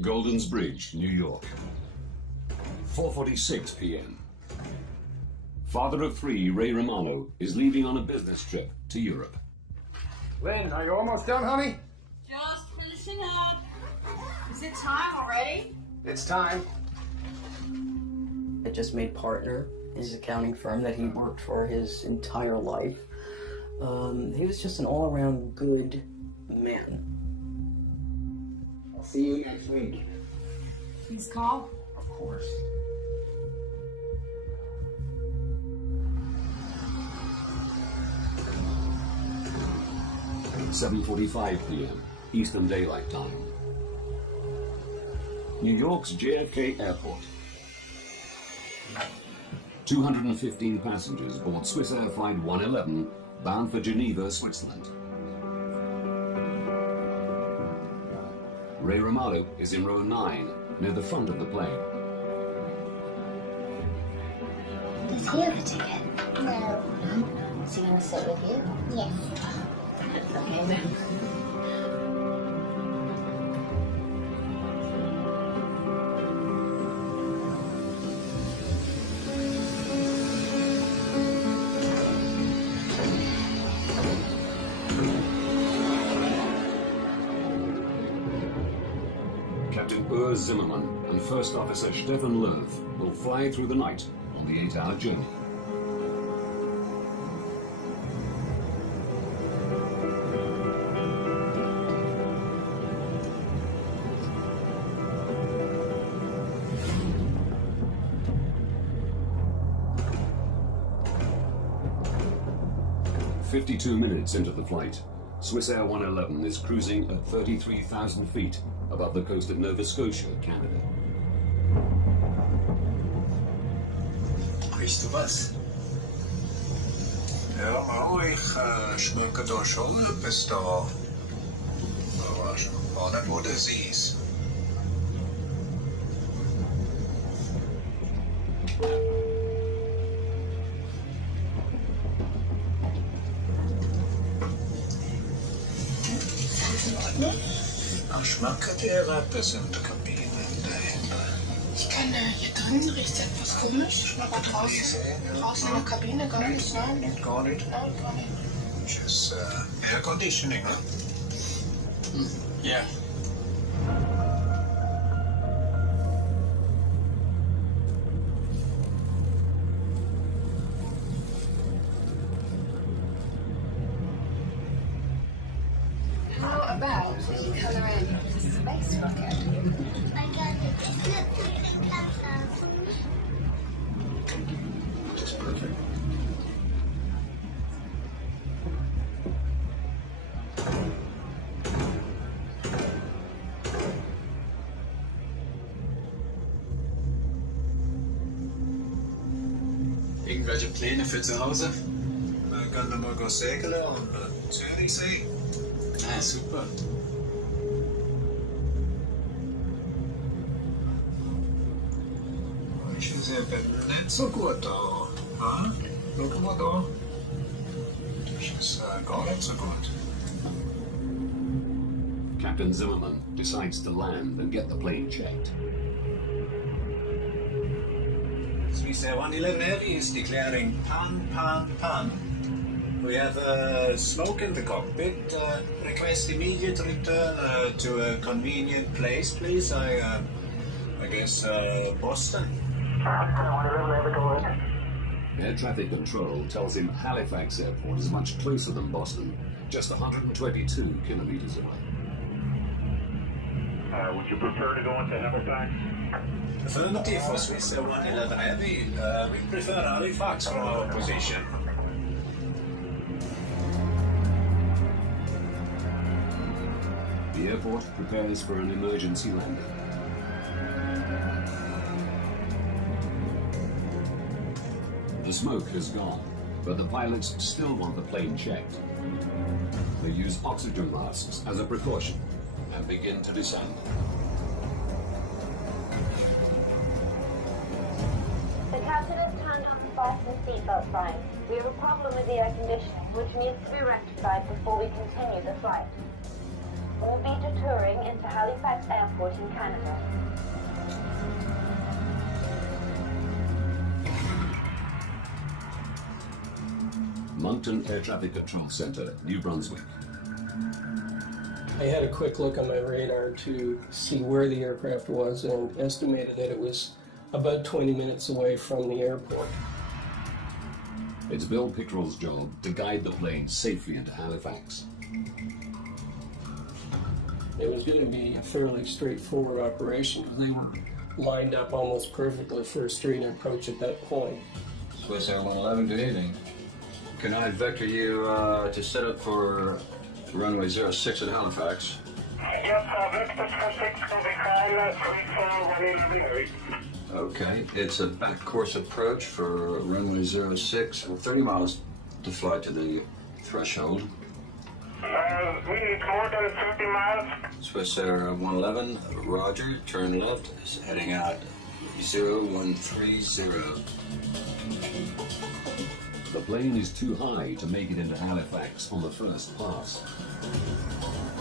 Golden's Bridge, New York. 4:46 p.m. Father of three, Ray Romano, is leaving on a business trip to Europe. Lynn, are you almost done, honey? Just finishing up. Is it time already? It's time. I just made partner in his accounting firm that he worked for his entire life. He was just an all-around good man. I'll see you next week. Please call. Of course. At 7:45 p.m. Eastern Daylight Time. New York's JFK Airport. 215 passengers board Swiss Air Flight 111, bound for Geneva, Switzerland. Ray Romano is in row 9, near the front of the plane. Does he have a ticket? No. Is he going to sit with you? Yes. Okay then. Captain Urs Zimmermann and First Officer Stefan Löw will fly through the night on the 8-hour journey. "52 minutes into the flight, Swiss Air 111 is cruising at 33,000 feet above the coast of Nova Scotia, Canada. Riechst du was? Ja, mal, ich schmecke da schon etwas da. Aber ich weiß nicht, wo das ist. Ich schmecke dir etwas in der Kabine dahinter. Ich kenne hier drin riecht etwas komisch, aber draußen in der Kabine gar nicht. Nein, nicht gar nicht. Nein, gar nicht. Just air conditioning, huh? Yeah. How about we colour in a space rocket? I got it. Just perfect. Irgendwelche Pläne für zu Hause? Wir können mal segeln und Zürichsee. Ah, super. Ich finde es nicht so gut da. Ha? Schau mal da. Das ist gar nicht so gut. Captain Zimmermann decides to land and get the plane checked. Swiss Air 111 Heavy is declaring pan. We have smoke in the cockpit. Request immediate return to a convenient place, please. I guess Boston. Air traffic control tells him Halifax Airport is much closer than Boston, just 122 kilometers away. Would you prefer to go into Halifax? Affirmative for Swiss Air 111 Heavy. We prefer Halifax for our position. The airport prepares for an emergency landing. The smoke has gone, but the pilots still want the plane checked. They use oxygen masks as a precaution and begin to descend. The captain has turned on the fasten seatbelt sign. We have a problem with the air conditioning, which needs to be rectified before we continue the flight. All will be detouring into Halifax Airport in Canada. Moncton Air Traffic Control Center, New Brunswick. I had a quick look on my radar to see where the aircraft was and estimated that it was about 20 minutes away from the airport. It's Bill Pickrell's job to guide the plane safely into Halifax. It was going to be a fairly straightforward operation because they were lined up almost perfectly for a straight approach at that point. Swiss Air 111, good evening. Can I vector you to set up for runway 06 at Halifax? Yes, Victor 46 will be fine. Okay, it's a back course approach for runway 06, 30 miles to fly to the threshold. We need more than 30 miles. Swiss Air 111, roger, turn left, heading out 0130. The plane is too high to make it into Halifax on the first pass.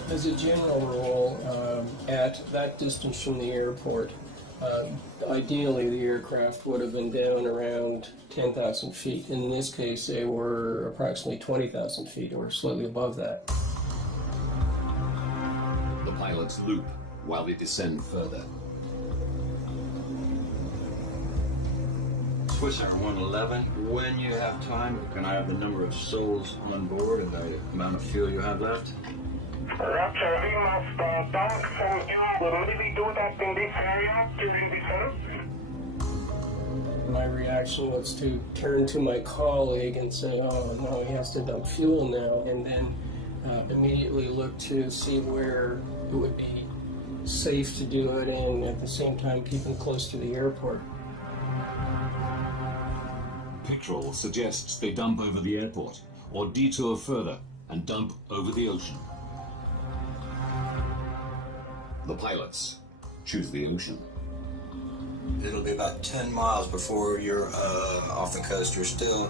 As a general rule, at that distance from the airport, ideally the aircraft would have been down around 10,000 feet. In this case, they were approximately 20,000 feet, or slightly above that. The pilots loop while they descend further. Swiss Air 111, when you have time, can I have the number of souls on board and the amount of fuel you have left? Roger, we must dump some fuel. Will we do that in this area during descent? My reaction was to turn to my colleague and say, oh no, he has to dump fuel now, and then immediately look to see where it would be safe to do it and at the same time keeping close to the airport. Pickrell suggests they dump over the airport or detour further and dump over the ocean. The pilots choose the ocean. It'll be about 10 miles before you're off the coast. You're still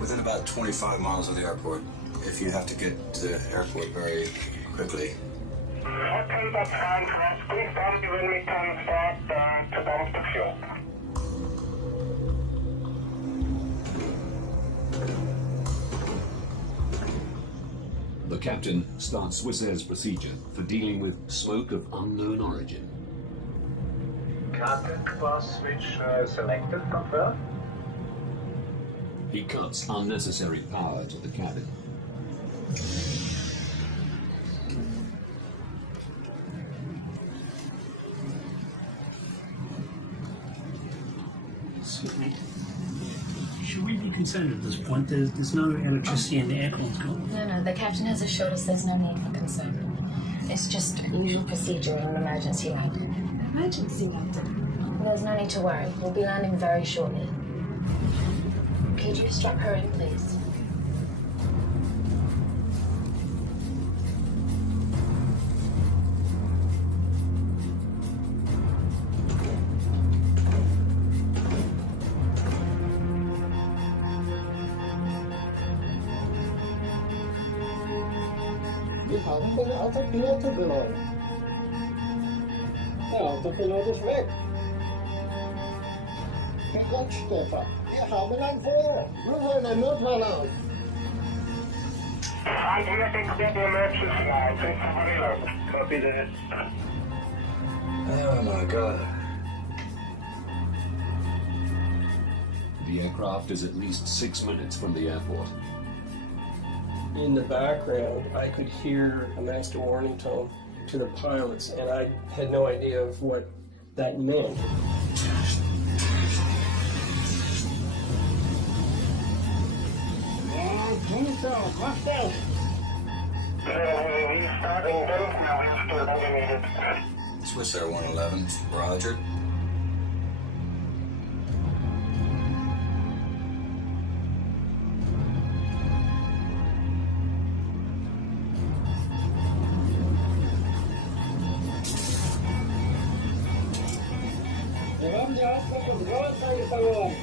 within about 25 miles of the airport if you have to get to the airport very quickly. Okay, that's fine for us. Please tell me when we can start to dump the fuel. The captain starts Swiss Air's procedure for dealing with smoke of unknown origin. Captain, class switch selected, confirm. He cuts unnecessary power to the cabin. Excuse me. Should we be concerned at this point? There's no electricity in the aircon's gone. No, the captain has assured us there's no need for concern. It's just usual procedure in an emergency landing. Emergency landing? There's no need to worry. We'll be landing very shortly. Could you stop hurrying, please? Die hadden den Autopiloten verloren. Der Autopilot ist weg. Herr Gott, Stefan, wir haben ein Feuer. Ruf einen Notfall. I'm here to get the emergency line. Please hurry up. Copy that. Oh my God. The aircraft is at least 6 minutes from the airport. In the background, I could hear a master warning tone to the pilots, and I had no idea of what that meant. Swiss Air 111, roger. Wir haben die Ausstattung großartig verloren.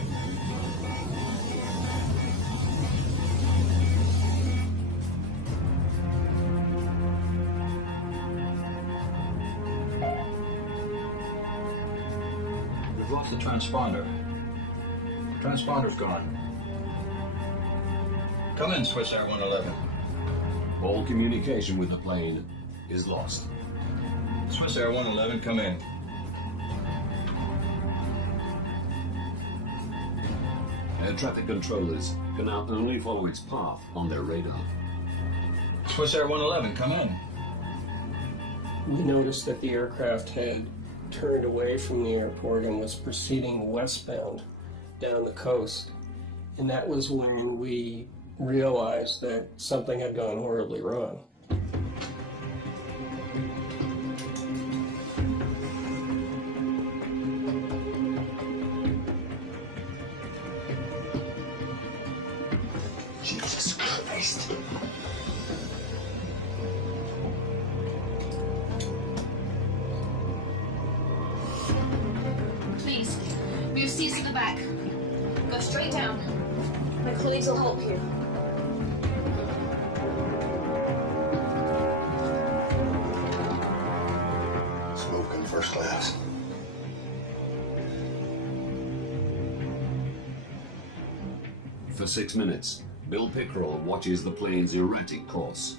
What's the transponder? The transponder's gone. Come in, Swiss Air 111. All communication with the plane is lost. Swiss Air 111, come in. Air traffic controllers can now only follow its path on their radar. Swiss Air 111, come in. We noticed that the aircraft had turned away from the airport and was proceeding westbound down the coast. And that was when we realized that something had gone horribly wrong. Jesus Christ. Please, move seats to the back. Go straight down. My colleagues will help you. Smoke in first class. For 6 minutes, Bill Pickrell watches the plane's erratic course.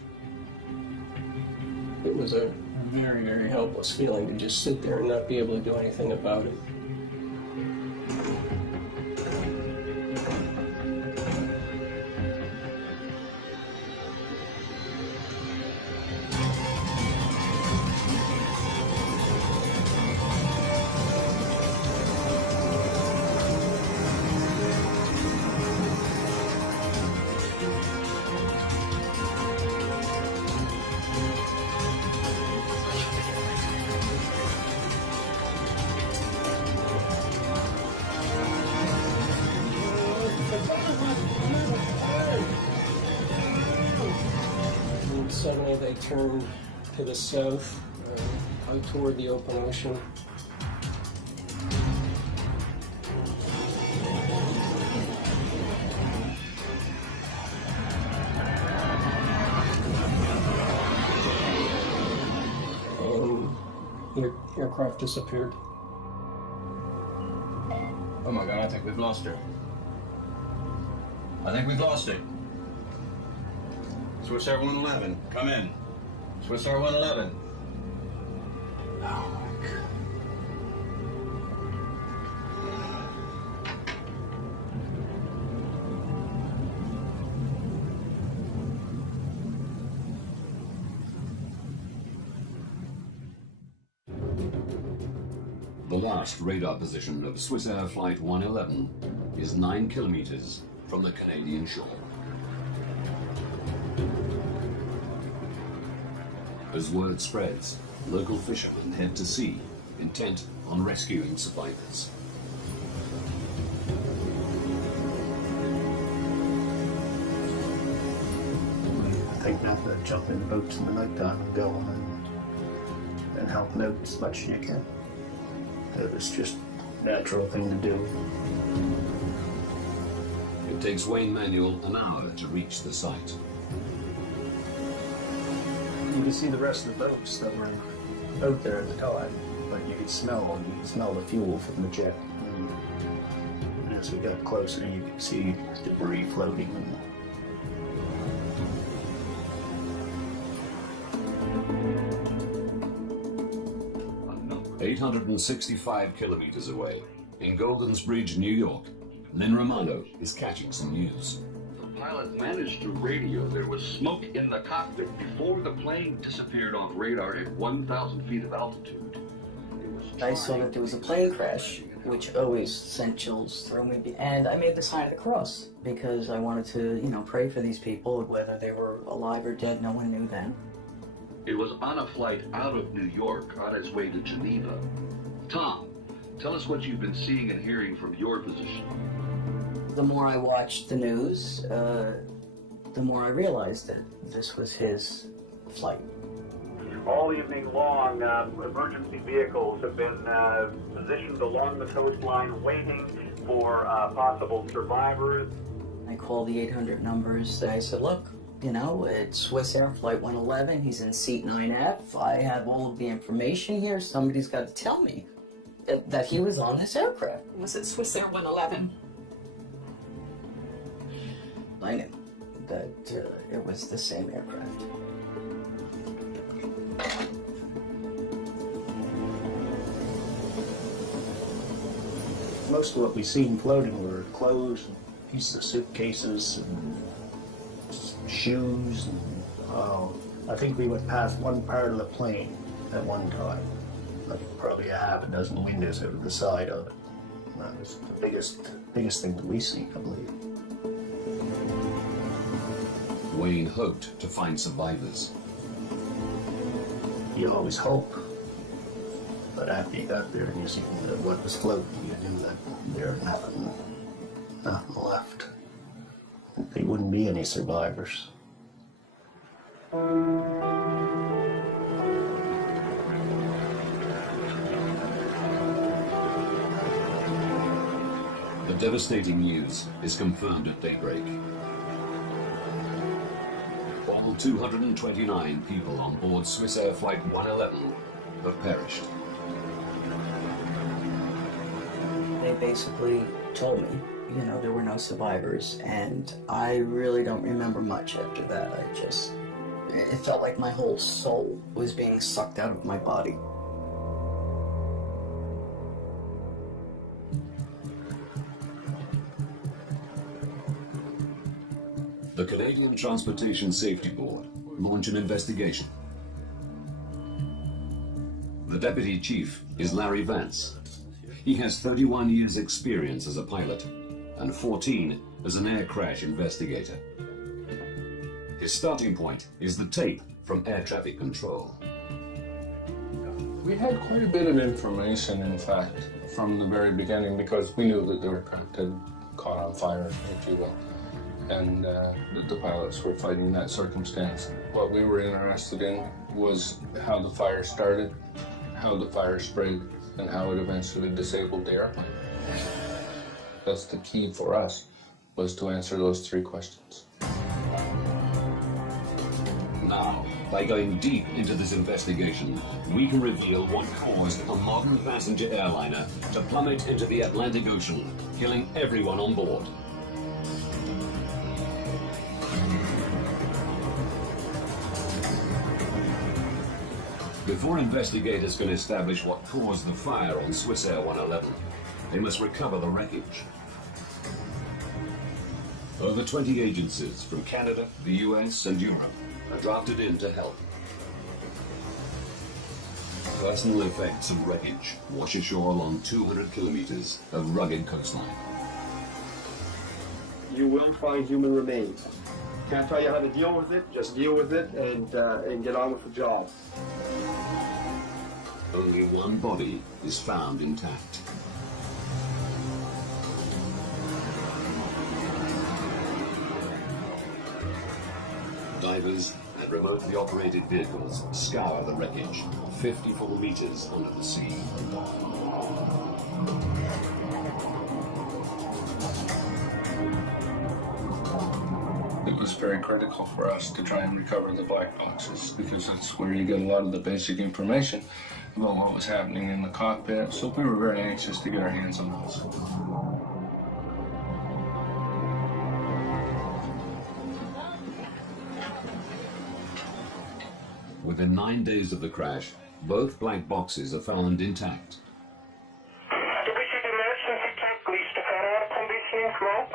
It was a very, very helpless feeling to just sit there and not be able to do anything about it. And suddenly they turned to the south, out toward the open ocean. And the aircraft disappeared. Oh my God, I think we've lost her. I think we've lost it. Swiss Air 111, come in. Swiss Air 111. Oh my God. The last radar position of Swiss Air Flight 111 is 9 kilometers from the Canadian shore. As word spreads, local fishermen head to sea, intent on rescuing survivors. I think now to jump in the boats in the night time and go and help them out as much as you can. It's just a natural thing to do. It takes Wayne Manuel an hour to reach the site. You can see the rest of the boats that were out there at the time, but you could smell them. You could smell the fuel from the jet. And as we got closer, you could see debris floating. 865 kilometers away, in Golden's Bridge, New York, Lynn Romano is catching some news. The pilot managed to radio there was smoke in the cockpit before the plane disappeared off radar at 1,000 feet of altitude. I saw that there was a plane crash, which always sent chills through me. And I made the sign of the cross because I wanted to, pray for these people, whether they were alive or dead. No one knew then. It was on a flight out of New York on its way to Geneva. Tom, tell us what you've been seeing and hearing from your position. The more I watched the news, the more I realized that this was his flight. All evening long, emergency vehicles have been positioned along the coastline waiting for possible survivors. I called the 800 numbers. I said, look, it's Swiss Air Flight 111. He's in seat 9F. I have all of the information here. Somebody's got to tell me. that he was on this aircraft. Was it Swiss Air 111? I knew that it was the same aircraft. Most of what we seen floating were clothes, and pieces of suitcases, and shoes. And, I think we went past one part of the plane at one time. Like probably a half a dozen windows out of the side of it. That was the biggest thing that we seen, I believe. Wayne hoped to find survivors. You always hope. But after you got there and you seen what was floating, you knew that there was nothing left. There wouldn't be any survivors. The devastating news is confirmed at daybreak. All 229 people on board Swiss Air Flight 111 have perished. They basically told me, you know, there were no survivors, and I really don't remember much after that. It felt like my whole soul was being sucked out of my body. The Canadian Transportation Safety Board launched an investigation. The deputy chief is Larry Vance. He has 31 years' experience as a pilot and 14 as an air crash investigator. His starting point is the tape from air traffic control. We had quite a bit of information, in fact, from the very beginning, because we knew that the aircraft had caught on fire, if you will, and that the pilots were fighting that circumstance. What we were interested in was how the fire started, how the fire spread, and how it eventually disabled the airplane. That's the key for us, was to answer those three questions. Now, by going deep into this investigation, we can reveal what caused a modern passenger airliner to plummet into the Atlantic Ocean, killing everyone on board. Before investigators can establish what caused the fire on Swiss Air 111, they must recover the wreckage. Over 20 agencies from Canada, the US, and Europe are drafted in to help. Personal effects of wreckage wash ashore along 200 kilometers of rugged coastline. You will find human remains. Can't tell you how to deal with it, just deal with it and get on with the job. Only one body is found intact. Divers and remotely operated vehicles scour the wreckage 54 meters under the sea. It was very critical for us to try and recover the black boxes, because that's where you get a lot of the basic information about what was happening in the cockpit, so we were very anxious to get our hands on those. Within 9 days of the crash, both black boxes are found intact. Do we see the emergency check, least the air conditioning smoke?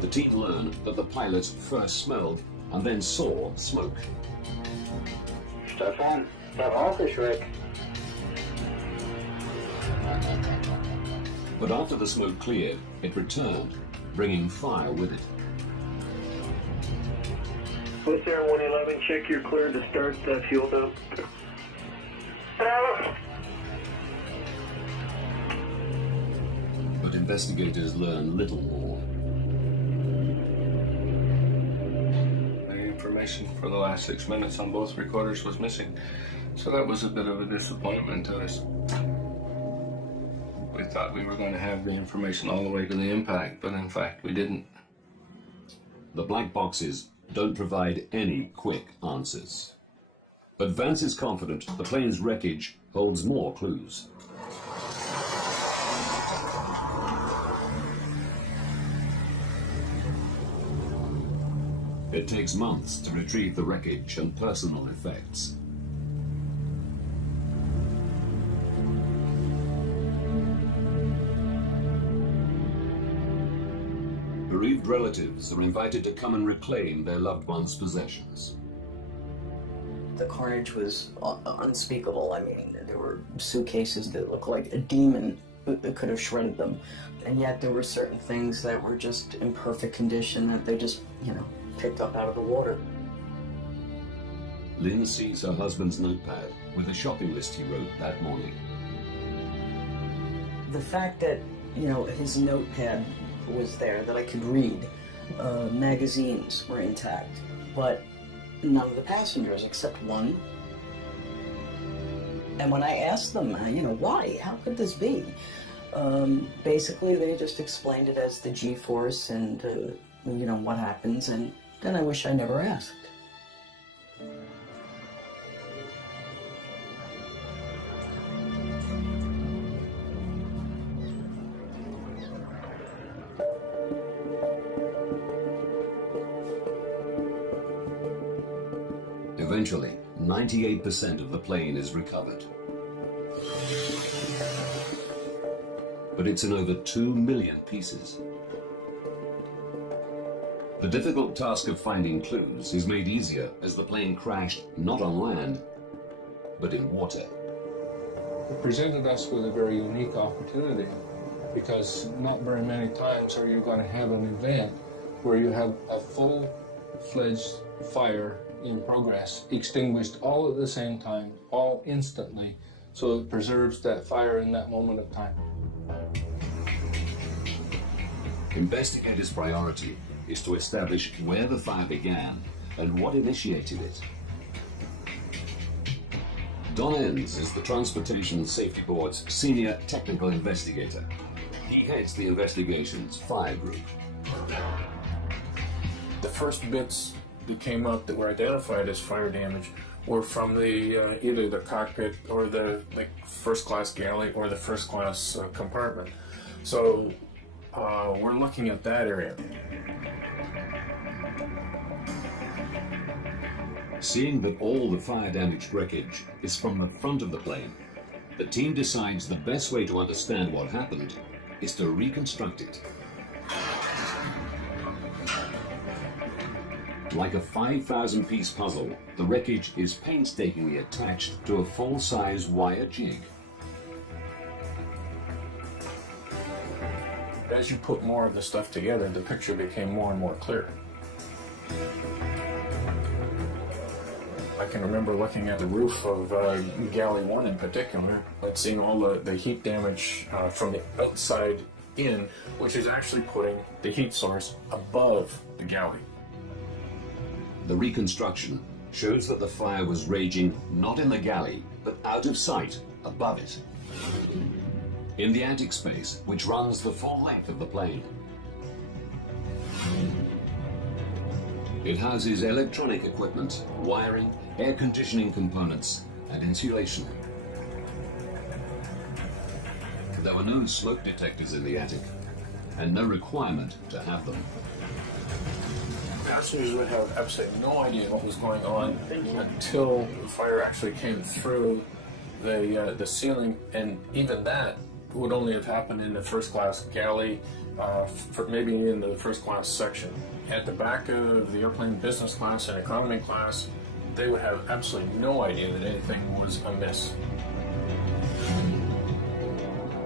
The team learned that the pilot first smelled and then saw smoke. Stefan, that office wreck. But after the smoke cleared, it returned, bringing fire with it. Swiss Air 111, check you're cleared to start the fuel dump. But investigators learn little more. Information for the last 6 minutes on both recorders was missing, so that was a bit of a disappointment to us. We thought we were going to have the information all the way to the impact, but in fact we didn't. The black boxes don't provide any quick answers. But Vance is confident the plane's wreckage holds more clues. It takes months to retrieve the wreckage and personal effects. Bereaved relatives are invited to come and reclaim their loved ones' possessions. The carnage was unspeakable. I mean, there were suitcases that looked like a demon could have shredded them. And yet there were certain things that were just in perfect condition that they just, picked up out of the water. Lynn sees her husband's notepad with a shopping list he wrote that morning. The fact that, his notepad was there that I could read, magazines were intact, but none of the passengers except one. And when I asked them, why? How could this be? Basically, they just explained it as the G-force and, what happens, and then I wish I never asked. Eventually, 98% of the plane is recovered. But it's in over 2 million pieces. The difficult task of finding clues is made easier as the plane crashed not on land, but in water. It presented us with a very unique opportunity, because not very many times are you going to have an event where you have a full-fledged fire in progress, extinguished all at the same time, all instantly, so it preserves that fire in that moment of time. Investigators' priority is to establish where the fire began and what initiated it. Don Enns is the Transportation Safety Board's senior technical investigator. He heads the investigation's fire group. The first bits that came up that were identified as fire damage were from the either the cockpit or the first-class galley or the first-class compartment. So we're looking at that area. Seeing that all the fire-damaged wreckage is from the front of the plane, the team decides the best way to understand what happened is to reconstruct it. Like a 5,000-piece puzzle, the wreckage is painstakingly attached to a full-size wire jig. As you put more of the stuff together, the picture became more and more clear. I can remember looking at the roof of Galley 1 in particular, and seeing all the heat damage from the outside in, which is actually putting the heat source above the galley. The reconstruction shows that the fire was raging not in the galley, but out of sight above it, in the attic space, which runs the full length of the plane. It houses electronic equipment, wiring, air conditioning components, and insulation. There were no smoke detectors in the attic, and no requirement to have them. Passengers would have absolutely no idea what was going on until the fire actually came through the ceiling, and even that would only have happened in the first-class galley, maybe in the first-class section. At the back of the airplane, business class and economy class, they would have absolutely no idea that anything was amiss.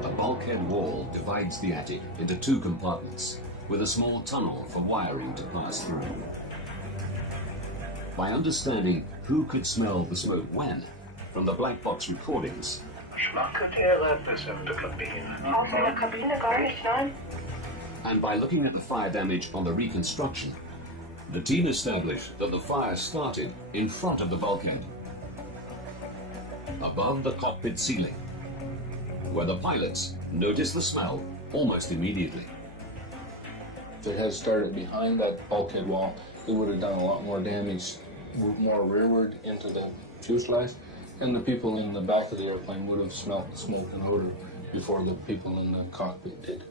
A bulkhead wall divides the attic into 2 compartments, with a small tunnel for wiring to pass through. By understanding who could smell the smoke when, from the black box recordings, and by looking at the fire damage on the reconstruction, the team established that the fire started in front of the bulkhead, above the cockpit ceiling, where the pilots noticed the smell almost immediately. If it had started behind that bulkhead wall, it would have done a lot more damage, more rearward into the fuselage, and the people in the back of the airplane would have smelt the smoke and odor before the people in the cockpit did.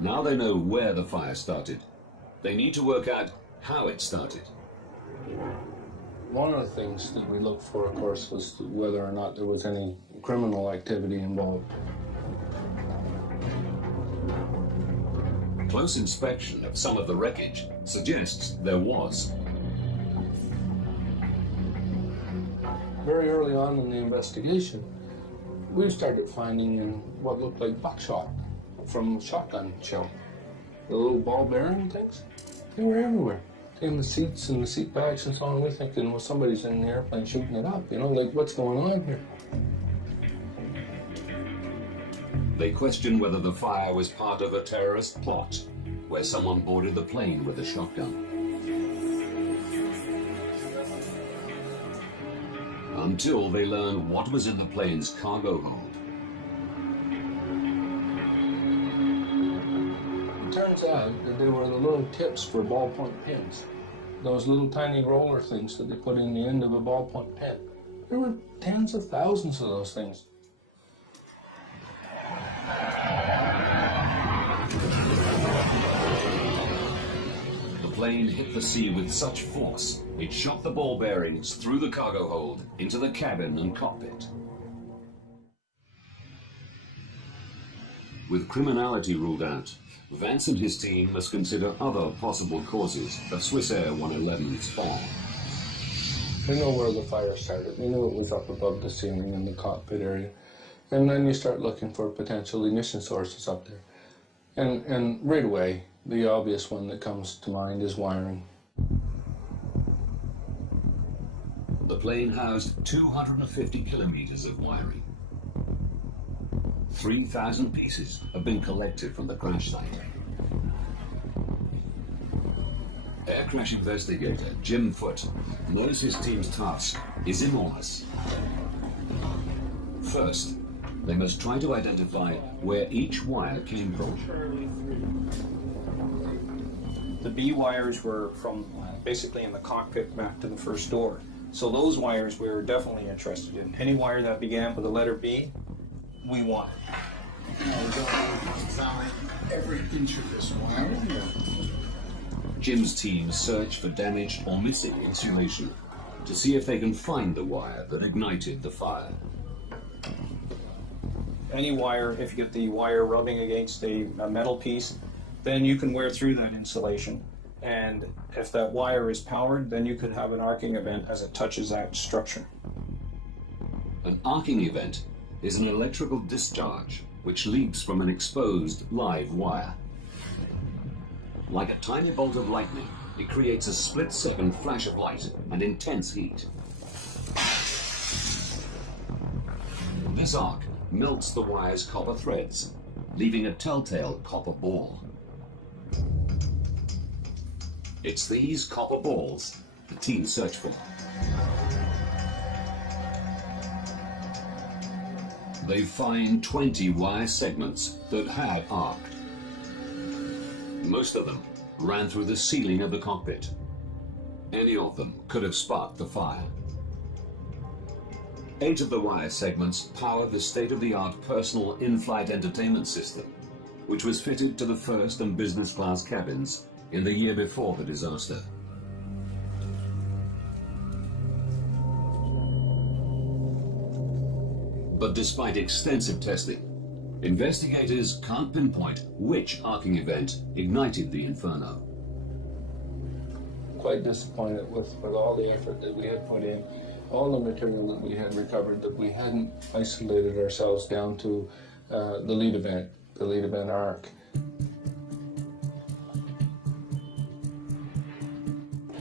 Now they know where the fire started. They need to work out how it started. One of the things that we looked for, of course, was whether or not there was any criminal activity involved. Close inspection of some of the wreckage suggests there was. Very early on in the investigation, we started finding in what looked like buckshot from shotgun shell. The little ball bearing things, they were everywhere. In the seats and the seat backs and so on, we're thinking, well, somebody's in the airplane shooting it up, you know, like what's going on here? They question whether the fire was part of a terrorist plot, where someone boarded the plane with a shotgun. Until they learn what was in the plane's cargo hold. It turns out that they were the little tips for ballpoint pens. Those little tiny roller things that they put in the end of a ballpoint pen. There were tens of thousands of those things. The plane hit the sea with such force, it shot the ball bearings through the cargo hold into the cabin and cockpit. With criminality ruled out, Vance and his team must consider other possible causes of Swissair 111's fall. They know where the fire started. They knew it was up above the ceiling in the cockpit area. And then you start looking for potential ignition sources up there. And right away, the obvious one that comes to mind is wiring. The plane housed 250 kilometers of wiring. 3,000 pieces have been collected from the crash site. Air crash investigator Jim Foote knows his team's task is enormous. First, they must try to identify where each wire came from. The B wires were from basically in the cockpit back to the first door. So those wires we were definitely interested in. Any wire that began with the letter B, we wanted. Every inch of this wire. Jim's team search for damaged or missing insulation to see if they can find the wire that ignited the fire. Any wire, if you get the wire rubbing against a metal piece, then you can wear through that insulation. And if that wire is powered, then you could have an arcing event as it touches that structure. An arcing event is an electrical discharge which leaps from an exposed live wire. Like a tiny bolt of lightning, it creates a split-second flash of light and intense heat. This arc melts the wire's copper threads, leaving a telltale copper ball. It's these copper balls the team search for. They find 20 wire segments that had arced. Most of them ran through the ceiling of the cockpit. Any of them could have sparked the fire. 8 of the wire segments power the state-of-the-art personal in-flight entertainment system, which was fitted to the first and business class cabins in the year before the disaster. But despite extensive testing, investigators can't pinpoint which arcing event ignited the inferno. Quite disappointed with all the effort that we had put in, all the material that we had recovered, that we hadn't isolated ourselves down to the lead event arc.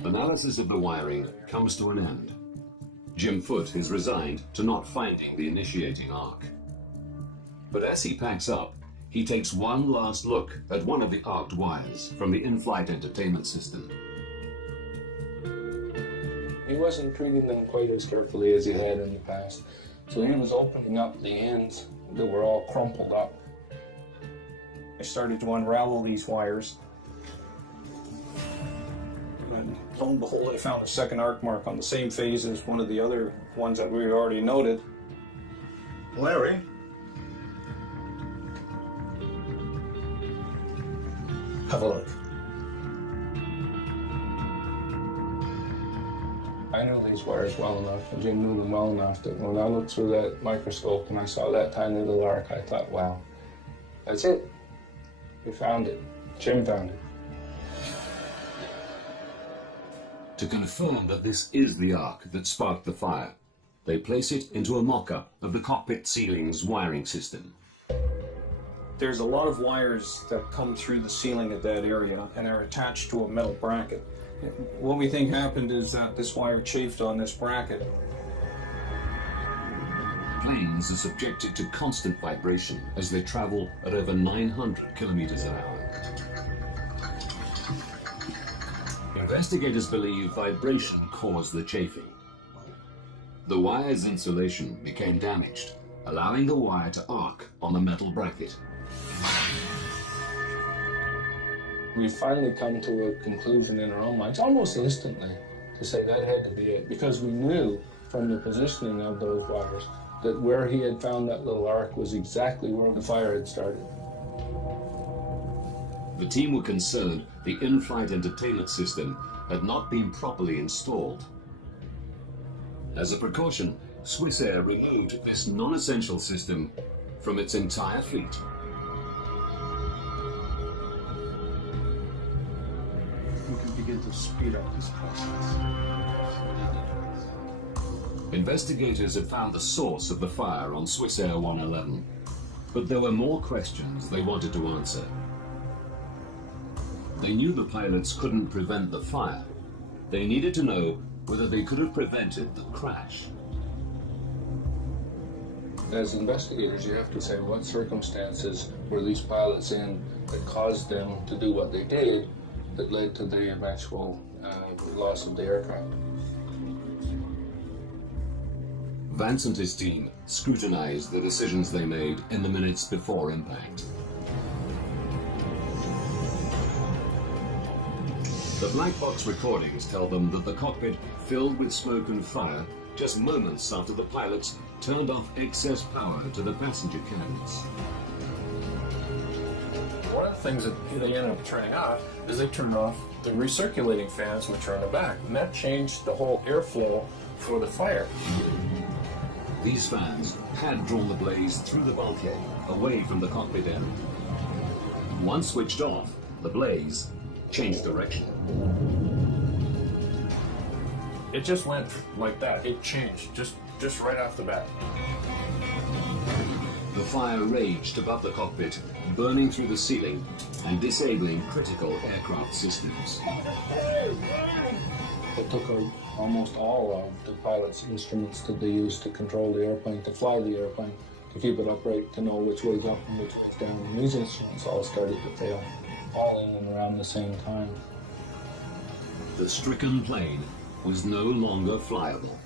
Analysis of the wiring comes to an end. Jim Foote is resigned to not finding the initiating arc. But as he packs up, he takes one last look at one of the arced wires from the in-flight entertainment system. He wasn't treating them quite as carefully as he had in the past, so he was opening up the ends that were all crumpled up. I started to unravel these wires. And lo and behold, I found a second arc mark on the same phase as one of the other ones that we had already noted. Larry? Have a look. I knew these wires well enough, and Jim knew them well enough that when I looked through that microscope and I saw that tiny little arc, I thought, wow, that's it. We found it. Jim found it. To confirm that this is the arc that sparked the fire, they place it into a mock-up of the cockpit ceiling's wiring system. There's a lot of wires that come through the ceiling of that area and are attached to a metal bracket. What we think happened is that this wire chafed on this bracket. Planes are subjected to constant vibration as they travel at over 900 kilometers an hour. Investigators believe vibration caused the chafing. The wire's insulation became damaged, allowing the wire to arc on the metal bracket. We finally come to a conclusion in our own minds, almost instantly, to say that had to be it, because we knew from the positioning of those wires that where he had found that little arc was exactly where the fire had started. The team were concerned the in-flight entertainment system had not been properly installed. As a precaution, Swissair removed this non-essential system from its entire fleet. We can begin to speed up this process. Investigators had found the source of the fire on Swissair 111, but there were more questions they wanted to answer. They knew the pilots couldn't prevent the fire. They needed to know whether they could have prevented the crash. As investigators, you have to say what circumstances were these pilots in that caused them to do what they did that led to the eventual loss of the aircraft. Vance and his team scrutinized the decisions they made in the minutes before impact. The black box recordings tell them that the cockpit filled with smoke and fire just moments after the pilots turned off excess power to the passenger cabins. One of the things that they ended up turning off is they turned off the recirculating fans which are in the back, and that changed the whole airflow for the fire. These fans had drawn the blaze through the bulkhead, away from the cockpit area. Once switched off, the blaze changed direction. It just went like that. It changed just right off the bat. The fire raged above the cockpit, burning through the ceiling and disabling critical aircraft systems. It took almost all of the pilot's instruments that they used to control the airplane, to fly the airplane, to keep it upright, to know which way's up and which way's down. And these instruments all started to fail, all in and around the same time. The stricken plane was no longer flyable.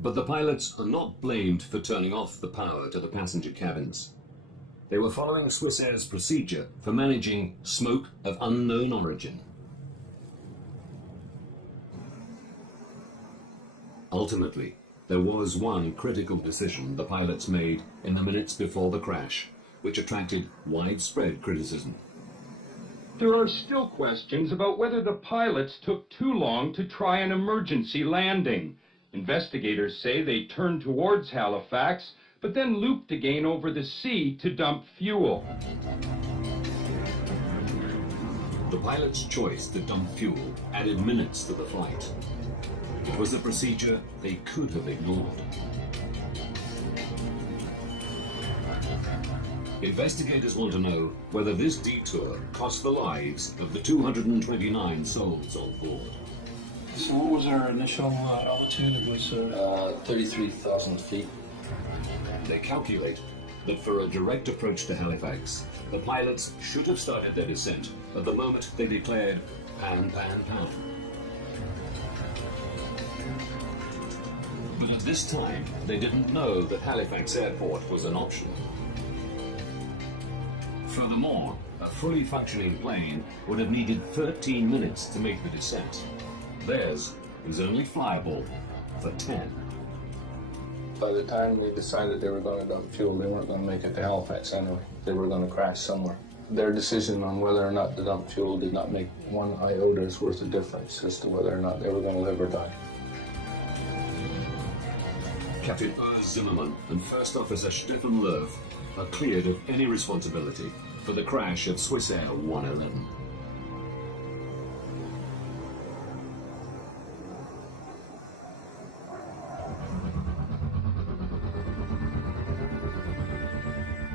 But the pilots are not blamed for turning off the power to the passenger cabins. They were following Swissair's procedure for managing smoke of unknown origin. Ultimately, there was one critical decision the pilots made in the minutes before the crash, which attracted widespread criticism. There are still questions about whether the pilots took too long to try an emergency landing. Investigators say they turned towards Halifax, but then looped again over the sea to dump fuel. The pilot's choice to dump fuel added minutes to the flight. It was a procedure they could have ignored. Investigators want to know whether this detour cost the lives of the 229 souls on board. So what was our initial altitude? It was 33,000 feet. They calculate that for a direct approach to Halifax, the pilots should have started their descent at the moment they declared pan, pan, pan. But at this time, they didn't know that Halifax Airport was an option. Furthermore, a fully functioning plane would have needed 13 minutes to make the descent. Theirs was only flyable for 10. By the time they decided they were going to dump fuel, they weren't going to make it to Halifax anyway. They were going to crash somewhere. Their decision on whether or not to dump fuel did not make one iota's worth of difference as to whether or not they were going to live or die. Captain Urs Zimmermann and First Officer Stefan Löw are cleared of any responsibility for the crash of Swissair 111.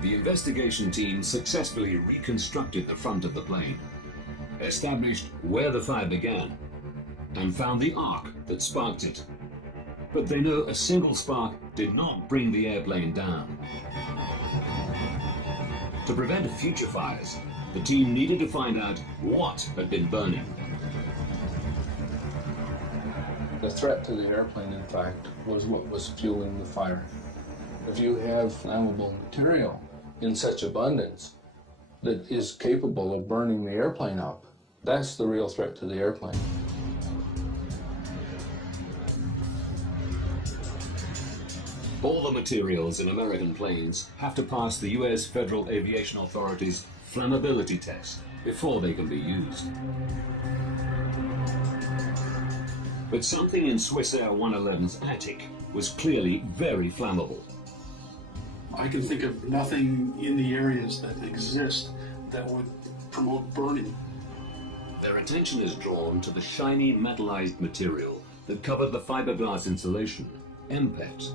The investigation team successfully reconstructed the front of the plane, established where the fire began, and found the arc that sparked it. But they know a single spark did not bring the airplane down. To prevent future fires, the team needed to find out what had been burning. The threat to the airplane, in fact, was what was fueling the fire. If you have flammable material in such abundance that is capable of burning the airplane up, that's the real threat to the airplane. All the materials in American planes have to pass the US Federal Aviation Authority's flammability test before they can be used. But something in Swissair 111's attic was clearly very flammable. I can think of nothing in the areas that exist that would promote burning. Their attention is drawn to the shiny metallized material that covered the fiberglass insulation, MPET,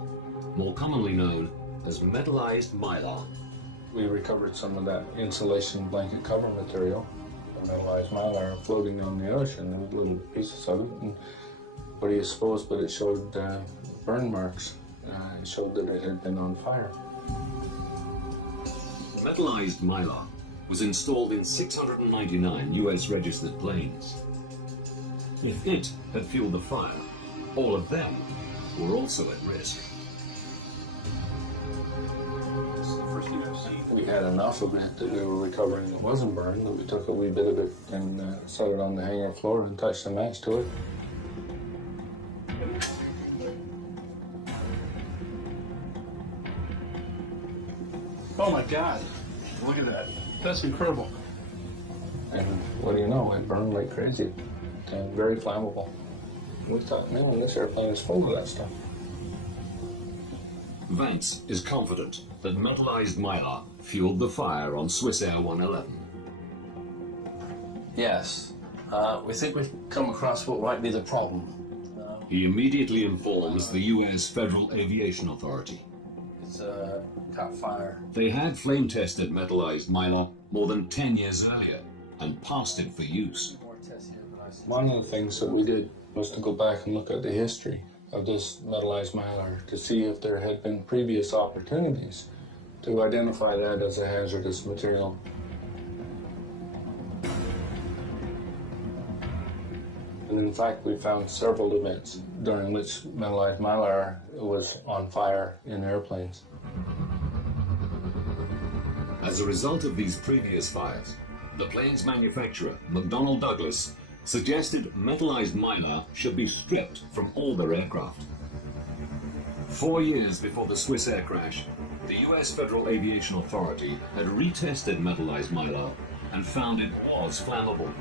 more commonly known as metallized mylar. We recovered some of that insulation blanket cover material, the metallized mylar, floating on the ocean. There was little pieces of it. And what do you suppose? But it showed burn marks. It showed that it had been on fire. Metallized mylar was installed in 699 US registered planes. If it had fueled the fire, all of them were also at risk. We had enough of it that we were recovering that wasn't burned, that we took a wee bit of it and set it on the hangar floor and touched a match to it. Oh my God, look at that. That's incredible. And what do you know, it burned like crazy and very flammable. We thought, man, this airplane is full of that stuff. Vance is confident that metallized mylar fueled the fire on Swissair 111. Yes. We think we've come across what might be the problem. He immediately informs the US Federal Aviation Authority. It's caught fire. They had flame-tested metallized mylar more than 10 years earlier and passed it for use. One of the things that we did was to go back and look at the history of this metallized mylar to see if there had been previous opportunities to identify that as a hazardous material. And in fact, we found several events during which metallized mylar was on fire in airplanes. As a result of these previous fires, the plane's manufacturer, McDonnell Douglas, suggested metallized mylar should be stripped from all their aircraft. 4 years before the Swissair crash, the US Federal Aviation Authority had retested metallized mylar and found it was flammable.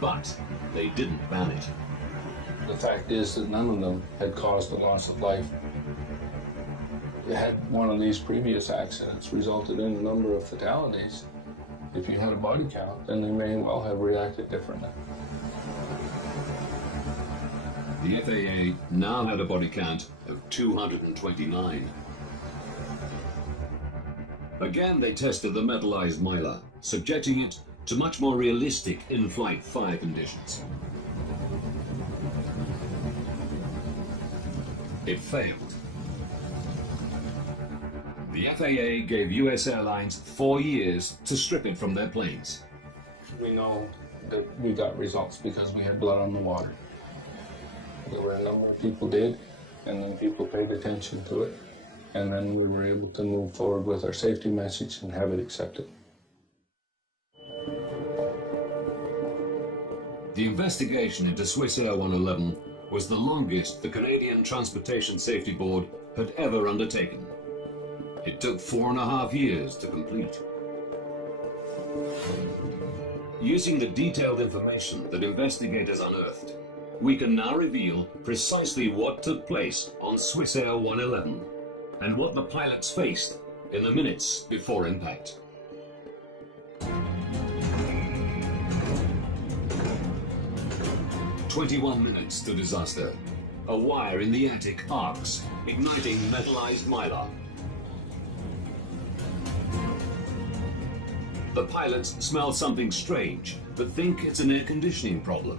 But they didn't ban it. The fact is that none of them had caused the loss of life. Had one of these previous accidents resulted in a number of fatalities, if you had a body count, then they may well have reacted differently. The FAA now had a body count of 229. Again, they tested the metallized mylar, subjecting it to much more realistic in-flight fire conditions. It failed. The FAA gave US airlines 4 years to strip it from their planes. We know that we got results because we had blood on the water. There were a number of people did, and then people paid attention to it, and then we were able to move forward with our safety message and have it accepted. The investigation into Swiss Air 111 was the longest the Canadian Transportation Safety Board had ever undertaken. It took 4.5 years to complete. Using the detailed information that investigators unearthed, we can now reveal precisely what took place on Swiss Air 111 and what the pilots faced in the minutes before impact. "21 minutes to disaster. A wire in the attic arcs, igniting metallized mylar. The pilots smell something strange, but think it's an air conditioning problem.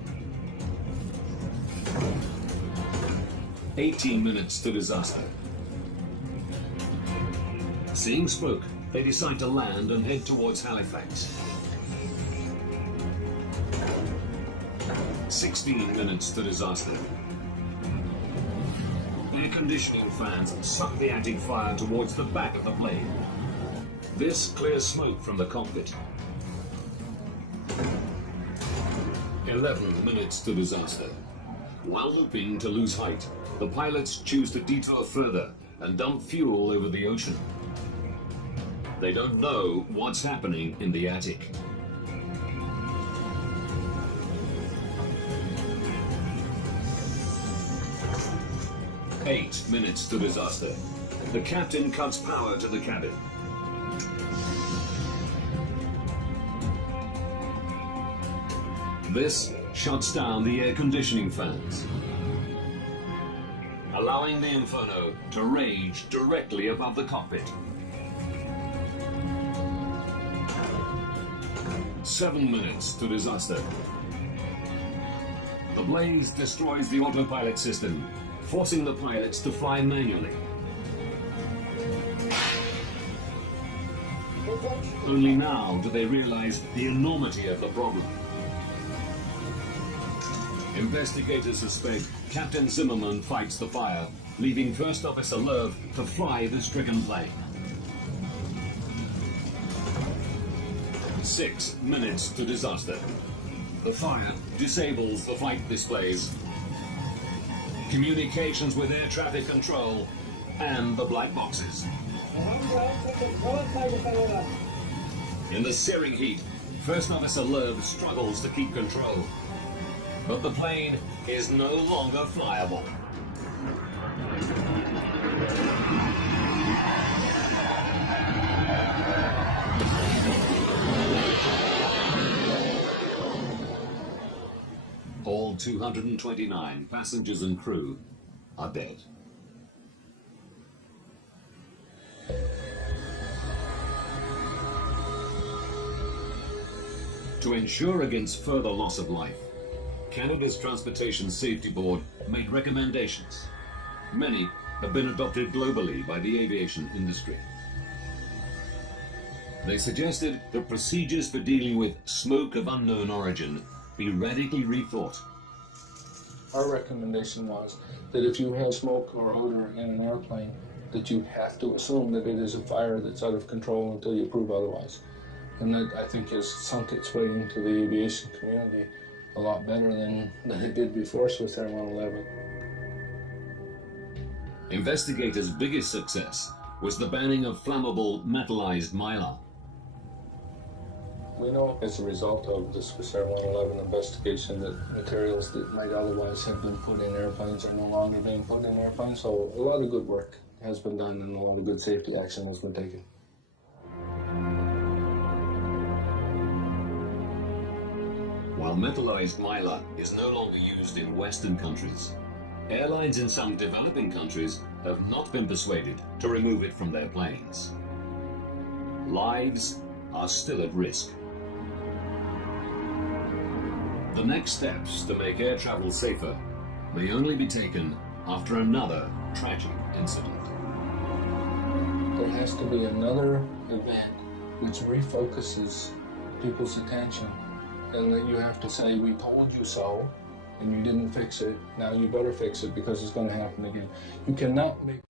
18 minutes to disaster. Seeing smoke, they decide to land and head towards Halifax. 16 minutes to disaster. Air conditioning fans suck the attic fire towards the back of the plane. This clears smoke from the cockpit. 11 minutes to disaster. While hoping to lose height, the pilots choose to detour further and dump fuel over the ocean. They don't know what's happening in the attic. Eight minutes to disaster. The captain cuts power to the cabin. This shuts down the air conditioning fans, allowing the inferno to rage directly above the cockpit. 7 minutes to disaster. The blaze destroys the autopilot system, forcing the pilots to fly manually. Only now do they realize the enormity of the problem. Investigators suspect Captain Zimmerman fights the fire, leaving First Officer Loeb to fly the stricken plane. 6 minutes to disaster. The fire disables the flight displays, communications with air traffic control, and the black boxes. In the searing heat, First Officer Loeb struggles to keep control, but the plane is no longer flyable. All 229 passengers and crew are dead. To ensure against further loss of life, Canada's Transportation Safety Board made recommendations. Many have been adopted globally by the aviation industry. They suggested that procedures for dealing with smoke of unknown origin be radically rethought. Our recommendation was that if you have smoke or odor in an airplane, that you have to assume that it is a fire that's out of control until you prove otherwise. And that, I think, has sunk its way into the aviation community a lot better than it did before Swiss Air 111. Investigators' biggest success was the banning of flammable metallized mylar. We know as a result of the Swiss Air 111 investigation that materials that might otherwise have been put in airplanes are no longer being put in airplanes, so a lot of good work has been done and a lot of good safety action has been taken. While metallized mylar is no longer used in Western countries, airlines in some developing countries have not been persuaded to remove it from their planes. Lives are still at risk. The next steps to make air travel safer may only be taken after another tragic incident. There has to be another event which refocuses people's attention, and that you have to say, we told you so, and you didn't fix it, now you better fix it because it's going to happen again. You cannot make